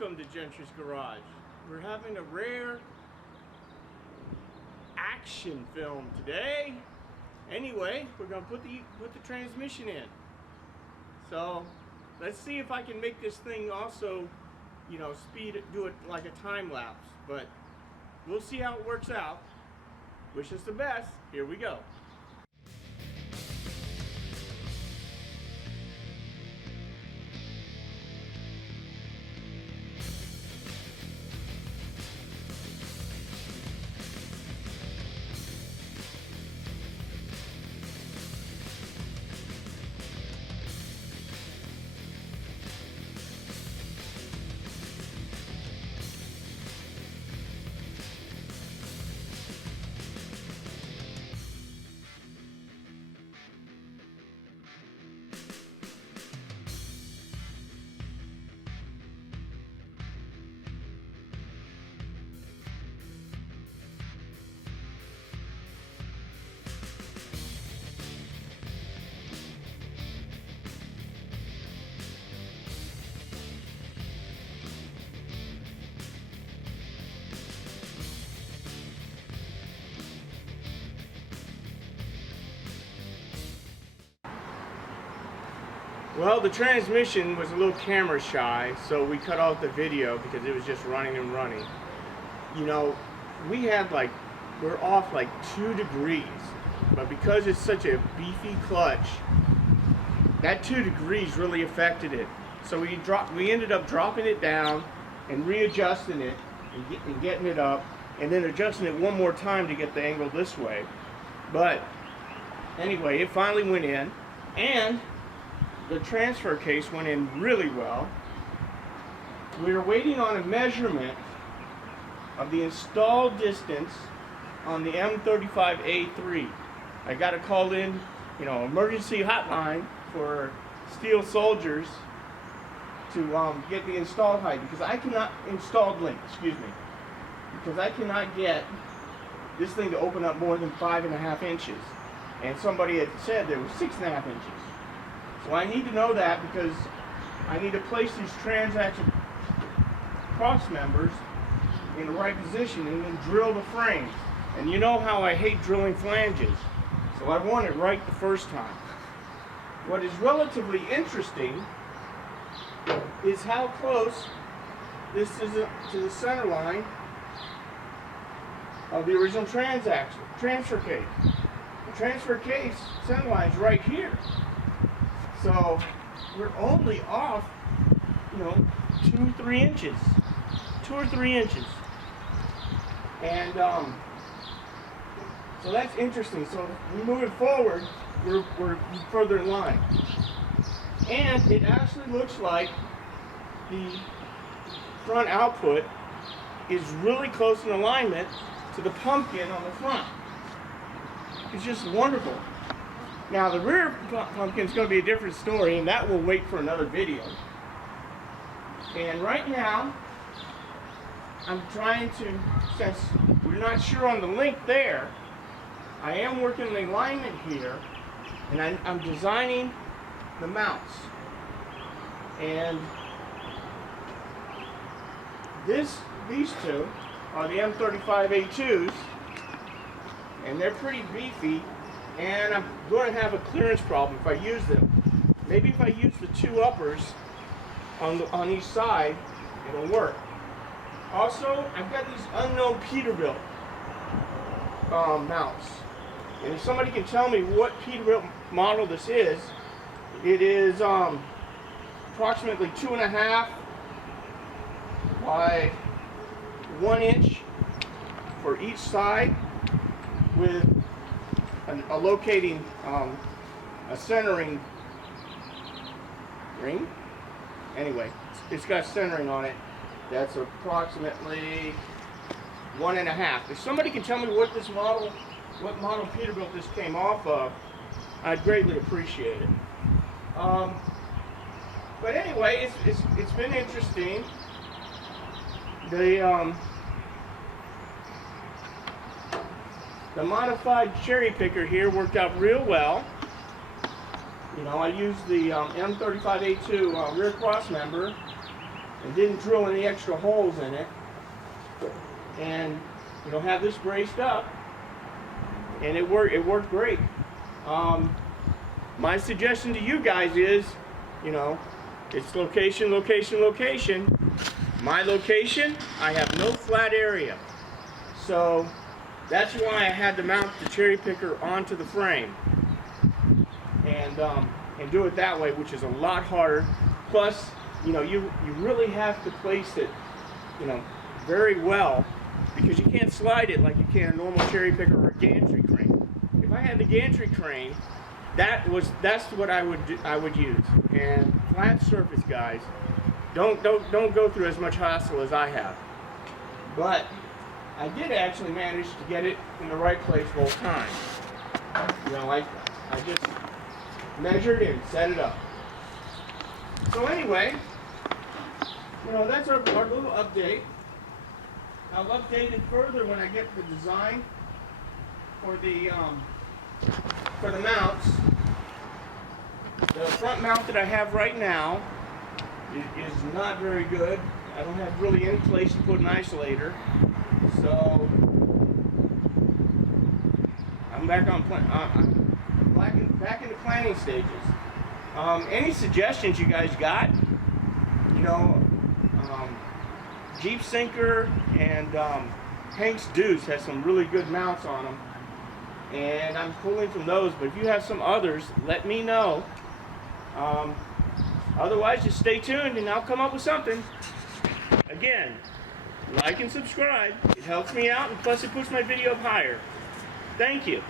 Welcome to Gentry's Garage. We're having a rare action film today. Anyway, we're gonna put the transmission in. So let's see if I can make this thing also, you know, do it like a time lapse. But we'll see how it works out. Wish us the best. Here we go. Well, the transmission was a little camera shy, so we cut off the video because it was just running and running. You know, we're off like 2 degrees, but because it's such a beefy clutch, that 2 degrees really affected it. So we ended up dropping it down and readjusting it and getting it up, and then adjusting it one more time to get the angle this way. But anyway, it finally went in, and the transfer case went in really well. We were waiting on a measurement of the installed distance on the M35A3. I got a call in, you know, emergency hotline for steel soldiers to get the installed height, because I cannot because I cannot get this thing to open up more than 5.5 inches, and somebody had said there was 6.5 inches. So I need to know that, because I need to place these transaction cross members in the right position and then drill the frames. And you know how I hate drilling flanges, so I want it right the first time. What is relatively interesting is how close this is to the center line of the original transfer case. The transfer case center line is right here. So we're only off, you know, 2 or 3 inches. And so that's interesting. So moving forward, we're further in line. And it actually looks like the front output is really close in alignment to the pumpkin on the front. It's just wonderful. Now the rear pumpkin is going to be a different story, and that will wait for another video. And right now, I'm trying to, since we're not sure on the length there, I am working the alignment here, and I'm designing the mounts. And these two are the M35A2s, and they're pretty beefy. And I'm going to have a clearance problem if I use them. Maybe if I use the 2 uppers on each side, it'll work. Also, I've got these unknown Peterbilt mounts. And if somebody can tell me what Peterbilt model this is, it is approximately 2.5 by 1 inch for each side, with a locating, a centering ring. Anyway, it's got centering on it. That's approximately 1.5. If somebody can tell me what model Peterbilt this came off of, I'd greatly appreciate it. But anyway, it's been interesting. The modified cherry picker here worked out real well. You know, I used the M35A2 rear cross member and didn't drill any extra holes in it, and have this braced up, and it worked great. My suggestion to you guys is, it's location, location, location. My location, I have no flat area, so that's why I had to mount the cherry picker onto the frame, and do it that way, which is a lot harder. Plus, you really have to place it, very well, because you can't slide it like you can a normal cherry picker or a gantry crane. If I had the gantry crane, that's what I would use. And flat surface, guys, don't go through as much hassle as I have. But I did actually manage to get it in the right place both times. I just measured and set it up. So anyway, that's our little update. I'll update it further when I get the design for the mounts. The front mount that I have right now is not very good. I don't have really any place to put an isolator, so I'm back in the planning stages. Any suggestions you guys got? Jeep Sinker and Hank's Deuce has some really good mounts on them, and I'm pulling from those. But if you have some others, let me know. Otherwise, just stay tuned and I'll come up with something. Again, like and subscribe. It helps me out, and plus it puts my video up higher. Thank you.